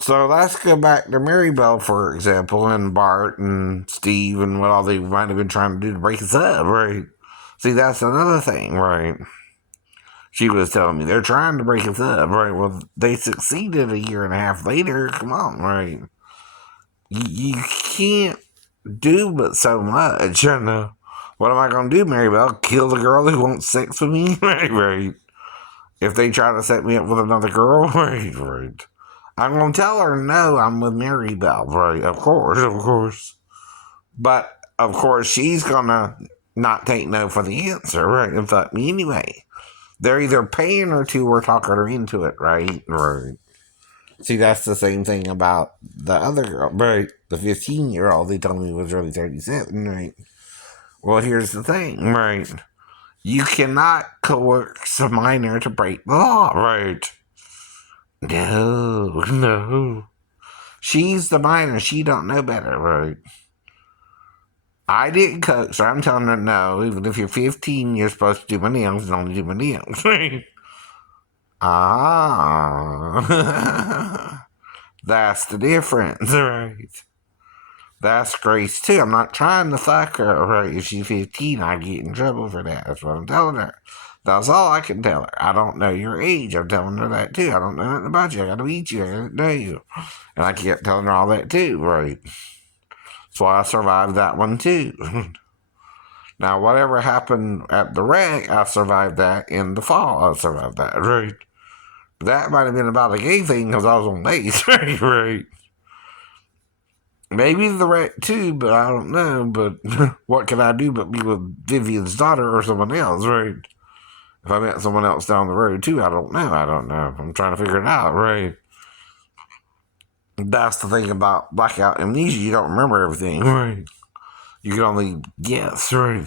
So let's go back to Maribel, for example, and Bart and Steve and what all they might have been trying to do to break us up, right? See, that's another thing, right? She was telling me they're trying to break us up, right? Well, they succeeded a year and a half later. Come on, right? You can't do but so much, you know. What am I going to do, Maribel? Kill the girl who wants sex with me? Right, right. If they try to set me up with another girl, right, right. I'm going to tell her no, I'm with Maribel, right? Of course, of course. But, of course, she's going to not take no for the answer, right? And fuck me anyway. They're either paying her to or talking her into it, right? Right. See, that's the same thing about the other girl, right? The 15-year-old they told me was really 37, right? Well, here's the thing, right? You cannot coerce a minor to break the law, right? No, no. She's the minor. She don't know better, right? I didn't cook, so I'm telling her no. Even if you're 15, you're supposed to do my nails and only do my nails. Ah. That's the difference, right? That's Grace, too. I'm not trying to fuck her, right? If she's 15, I get in trouble for that. That's what I'm telling her. That's all I can tell her. I don't know your age. I'm telling her that, too. I don't know nothing about you. I gotta meet you. I don't know you. And I kept telling her all that, too, right? That's why I survived that one, too. Now, whatever happened at the wreck, I survived that. In the fall, I survived that, right? That might have been about a gay thing because I was on base, right? Right. Maybe the wreck too, but I don't know. But what can I do but be with Vivian's daughter or someone else, right? If I met someone else down the road too, I don't know. I don't know. I'm trying to figure it out, right? That's the thing about blackout amnesia. You don't remember everything, right? You can only guess, right?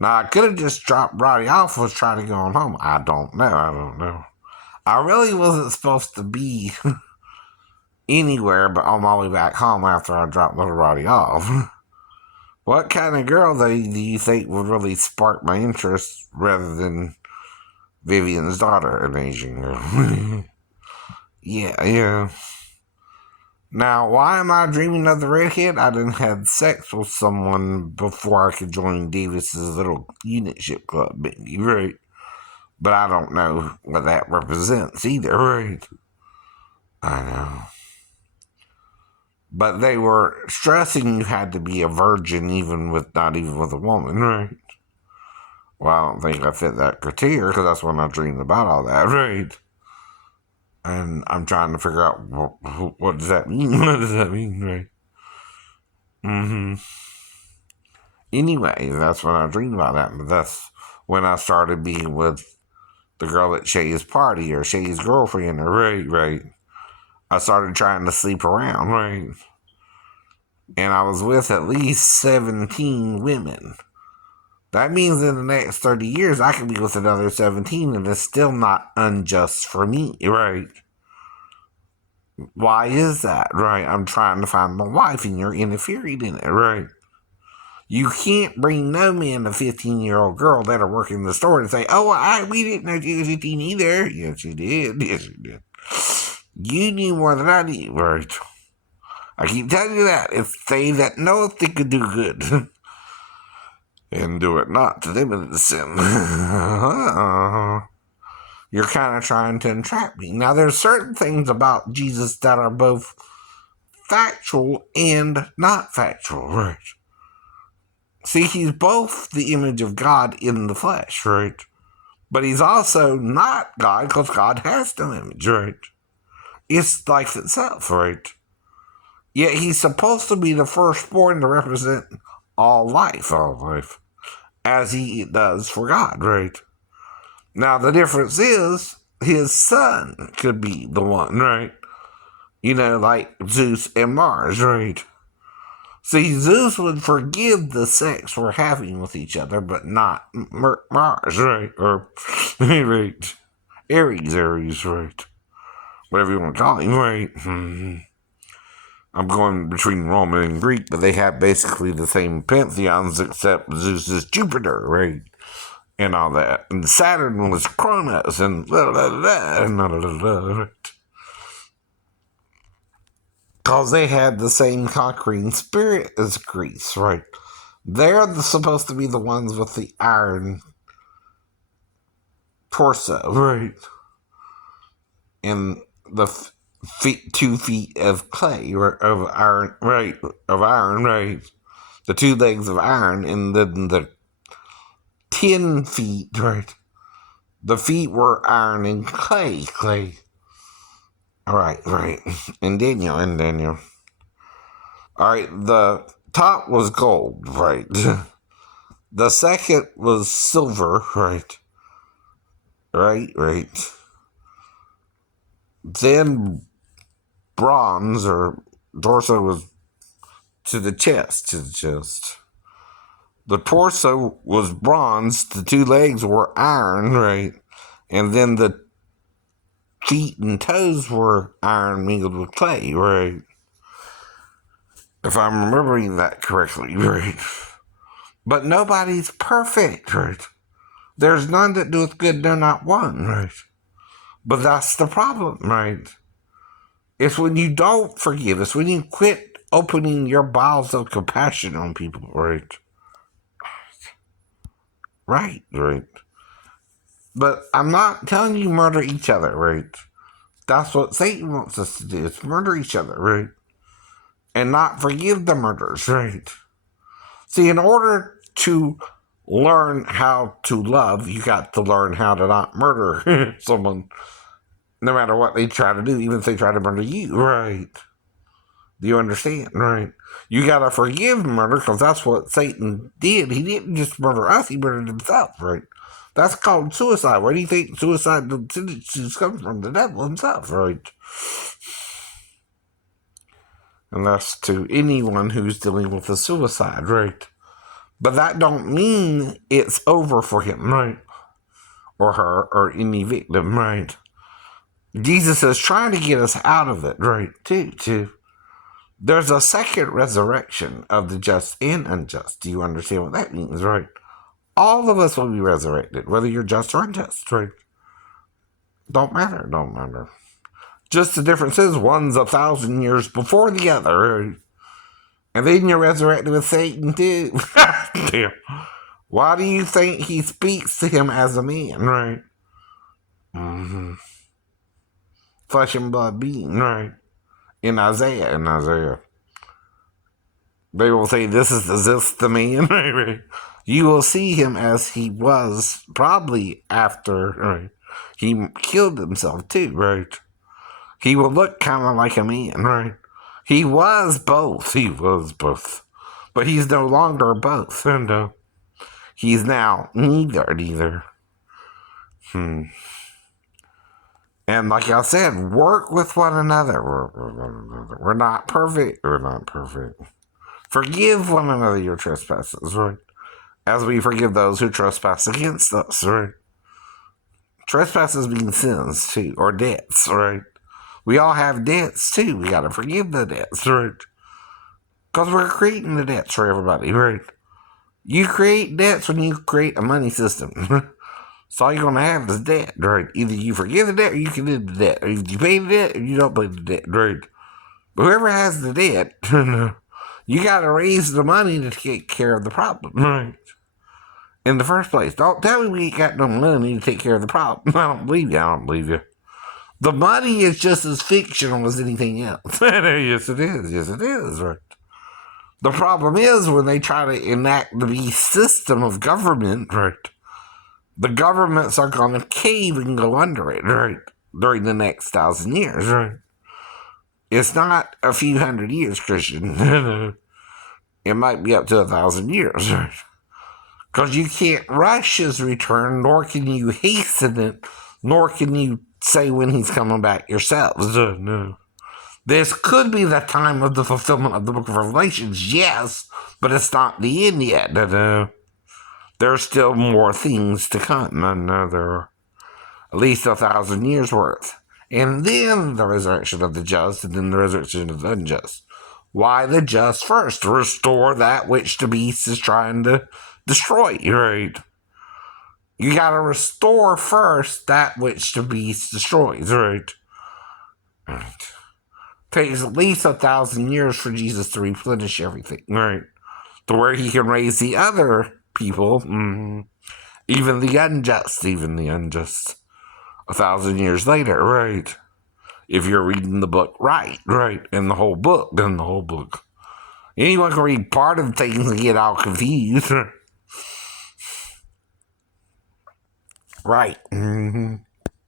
Now, I could have just dropped Roddy off was trying to go on home. I don't know. I don't know. I really wasn't supposed to be anywhere but on my way back home after I dropped little Roddy off. What kind of girl do you think would really spark my interest rather than Vivian's daughter, an Asian girl? Yeah, yeah. Now, why am I dreaming of the redhead? I done had sex with someone before I could join Davis's little unit ship club, baby, right? But I don't know what that represents either, right? I know. But they were stressing you had to be a virgin not even with a woman, right? Well, I don't think I fit that criteria because that's when I dreamed about all that, right? And I'm trying to figure out what does that mean? What does that mean, right? Mm-hmm. Anyway, that's when I dreamed about that. But that's when I started being with the girl at Shay's party or Shay's girlfriend, or right. I started trying to sleep around, right? And I was with at least 17 women. That means in the next 30 years, I could be with another 17, and it's still not unjust for me, right? Why is that, right? I'm trying to find my wife, and you're interfering in it, right? You can't bring no man a 15-year-old girl that are working the store and say, oh, we didn't know she was 15 either. Yes, you did. Yes, you did. You knew more than I did, right? I keep telling you that. If they that knoweth they could do good. And do it not to them in the sin. You're kind of trying to entrap me. Now, there's certain things about Jesus that are both factual and not factual, right? See, he's both the image of God in the flesh, right? But he's also not God because God has no image, right? It's life itself, right? Yet he's supposed to be the firstborn to represent all life, as he does for God, right? Now, the difference is his son could be the one, right? You know, like Zeus and Mars, right? See, Zeus would forgive the sex we're having with each other, but not Mars, right? Or, right? Aries, right? Whatever you want to call him, right? I'm going between Roman and Greek, but they have basically the same pantheons, except Zeus is Jupiter, right? And all that. And Saturn was Cronus, and blah, blah, blah, blah, blah, blah, right? Because they had the same conquering spirit as Greece, right? They're supposed to be the ones with the iron torso, right? And the 2 feet of clay, of iron, right? Of iron, right? The 2 legs of iron, and then the 10 feet, right? The feet were iron and clay. Right. And Daniel. All right, the top was gold, right? The second was silver, right? Right. Then bronze, or torso, was to the chest. The torso was bronze, the 2 legs were iron, right? And then the feet and toes were iron mingled with clay, right? If I'm remembering that correctly, right? But nobody's perfect, right? There's none that doeth good, no, not one, right? But that's the problem, right? It's when you don't forgive. It's when you quit opening your bowels of compassion on people, right? Right. But I'm not telling you murder each other, right? That's what Satan wants us to do, is murder each other, right? And not forgive the murders, right? See, in order to learn how to love, you got to learn how to not murder someone, no matter what they try to do, even if they try to murder you, right? Do you understand, right? You got to forgive murder, because that's what Satan did. He didn't just murder us, he murdered himself, right? That's called suicide. Where do you think suicide tendencies come from? The devil himself, right? And that's to anyone who's dealing with a suicide, right? But that don't mean it's over for him, right? Or her, or any victim, right? Jesus is trying to get us out of it, right? Too. There's a second resurrection of the just and unjust. Do you understand what that means, right? All of us will be resurrected, whether you're just or unjust, right? Don't matter. Just the difference is one's 1,000 years before the other, right? And then you're resurrected with Satan too. Damn. Why do you think he speaks to him as a man, right? Mm-hmm. Flesh and blood being, right? In Isaiah. They will say, is this the man? Right? You will see him as he was probably after, right? He killed himself too, right? He will look kind of like a man, right? He was both. But he's no longer both. And he's now neither. And like I said, work with one another. We're not perfect. Forgive one another your trespasses, right? As we forgive those who trespass against us, right? Trespasses mean sins too, or debts, right? We all have debts too. We gotta forgive the debts, right? Because we're creating the debts for everybody, right? You create debts when you create a money system. So all you're going to have is debt, right? Either you forgive the debt or you commit the debt. Or you pay the debt or you don't pay the debt, right? But whoever has the debt, you got to raise the money to take care of the problem, right? In the first place. Don't tell me we ain't got no money to take care of the problem. I don't believe you. The money is just as fictional as anything else. Yes, it is, right? The problem is when they try to enact the beast system of government, right? The governments are going to cave and go under it, right? During the next 1,000 years, right? It's not a few hundred years, Christian. It might be up to 1,000 years, right? Because you can't rush his return, nor can you hasten it, nor can you say when he's coming back yourselves. No. This could be the time of the fulfillment of the book of Revelations, yes, but it's not the end yet. No. There's still more things to come. There are at least 1,000 years worth. And then the resurrection of the just, and then the resurrection of the unjust. Why the just first? Restore that which the beast is trying to destroy, right? You gotta restore first that which the beast destroys, right? Takes at least 1,000 years for Jesus to replenish everything, right? To where he can raise the other people, even the unjust, 1,000 years later, right? If you're reading the book right, and the whole book, Anyone can read part of things and get all confused. Right.